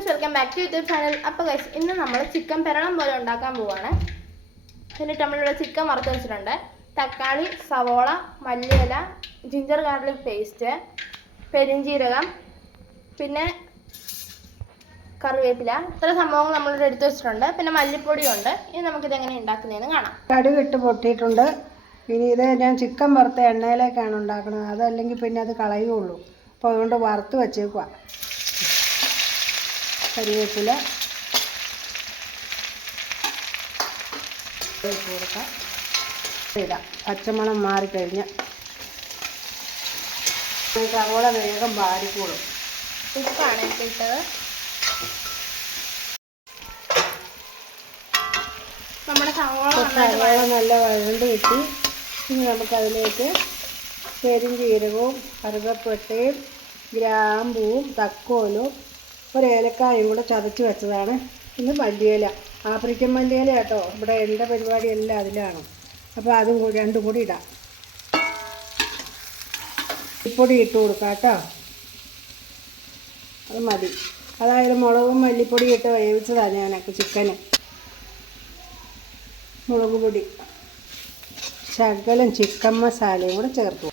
Friends, welcome back to YouTube channel. അപ്പോൾ guys, ഇന്ന് നമ്മൾ ചിക്കൻ പെരളം പോലെ ഉണ്ടാക്കാൻ പോവാണ്. എന്നിട്ട് നമ്മളിവിടെ ചിക്കൻ വറുത്ത് വെച്ചിട്ടുണ്ട്. തക്കാളി, സവോള, മല്ലിയില, ജിഞ്ചർ ഗാർലിക് പേസ്റ്റ്, പെരിഞ്ചീരകം, പിന്നെ കറിവേപ്പില, ഇത്ര സംഭവങ്ങൾ നമ്മളിവിടെ എടുത്ത് വെച്ചിട്ടുണ്ട്. പിന്നെ മല്ലിപ്പൊടിയുണ്ട്. ഇനി നമുക്കിത് എങ്ങനെ ഉണ്ടാക്കുന്നതെന്ന് കാണാം. കടുകിട്ട് പൊട്ടിയിട്ടുണ്ട്. ഇനി ഇത് ഞാൻ ചിക്കൻ വറുത്ത എണ്ണയിലേക്കാണ് ഉണ്ടാക്കുന്നത്. അതല്ലെങ്കിൽ പിന്നെ അത് കളയുള്ളൂ. അപ്പോൾ അതുകൊണ്ട് വറുത്ത് വെച്ചേക്കുക. കറിവേപ്പില കൊടുക്കാം. ഇടാം. പച്ചമണം മാറിക്കഴിഞ്ഞ് സവോള വേഗം വാടിക്കോളും. ഉപ്പാണ് ഇട്ടത്. നമ്മുടെ സവോള നല്ല വഴണ്ട് കിട്ടി. ഇനി നമുക്കതിലേക്ക് പെരുംജീരകവും കറുകപ്പട്ടയും ഗ്രാമ്പൂവും തക്കോലും ഒരു ഏലക്കായും കൂടെ ചതച്ച് വെച്ചതാണ്. പിന്നെ മല്ലിയില, ആഫ്രിക്കൻ മല്ലിയില കേട്ടോ. ഇവിടെ എൻ്റെ പരിപാടിയെല്ലാം അതിലാണ്. അപ്പോൾ അതും രണ്ടും കൂടി ഇടാം. പൊടി ഇട്ട് കൊടുക്കാം കേട്ടോ. അത് മതി. അതായത് മുളകും മല്ലിപ്പൊടി ഇട്ട് വേവിച്ചതാണ് ഞാനൊക്കെ ചിക്കന്. മുളക് പൊടി, ശകലം ചിക്കൻ മസാലയും കൂടെ ചേർത്ത്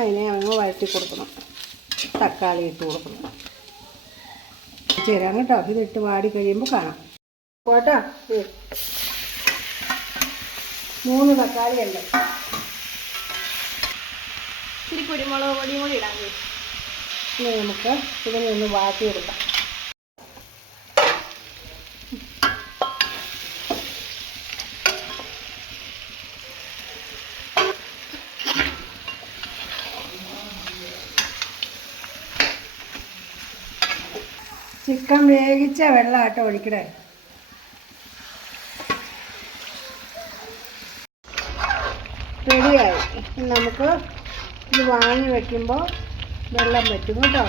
അതിനെ അങ്ങ് വഴറ്റി കൊടുക്കണം. തക്കാളി ഇട്ട് കൊടുക്കണം. ചേരാം കേട്ടോ. ഇതിട്ട് വാടി കഴിയുമ്പോൾ കാണാം കേട്ടോ. 3 തക്കാളി അല്ലേ. ഇച്ചിരി കുരുമുളക് പൊടിയും കൂടി ഇടാൻ. ഇനി നമുക്ക് ഇതിനെ ഒന്ന് വാട്ടിയെടുക്കാം. ചിക്കൻ വേവിച്ച വെള്ളമാട്ടോ ഒഴിക്കണേ. റെഡിയായി. നമുക്ക് ഇത് വാങ്ങി വെക്കുമ്പോൾ വെള്ളം പറ്റും കേട്ടോ.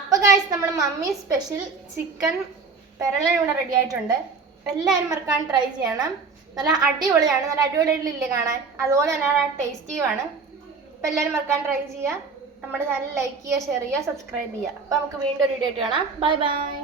അപ്പോൾ ഗൈസ്, നമ്മുടെ മമ്മി സ്പെഷ്യൽ ചിക്കൻ പെരളൻ ഇവിടെ റെഡി ആയിട്ടുണ്ട്. എല്ലാവരും മറക്കാൻ ട്രൈ ചെയ്യണം. നല്ല അടിപൊളിയാണ്. നല്ല അടിപൊളിയില്ലേ കാണാൻ. അതുപോലെ തന്നെ ടേസ്റ്റിയുമാണ്. അപ്പോൾ എല്ലാവരും മറക്കാൻ ട്രൈ ചെയ്യുക. നമ്മുടെ ചാനൽ ലൈക്ക് ചെയ്യുക, ഷെയർ ചെയ്യുക, സബ്സ്ക്രൈബ് ചെയ്യുക. അപ്പോൾ നമുക്ക് വീണ്ടും ഒരു വീഡിയോ ആയിട്ട് കാണാം. Bye bye.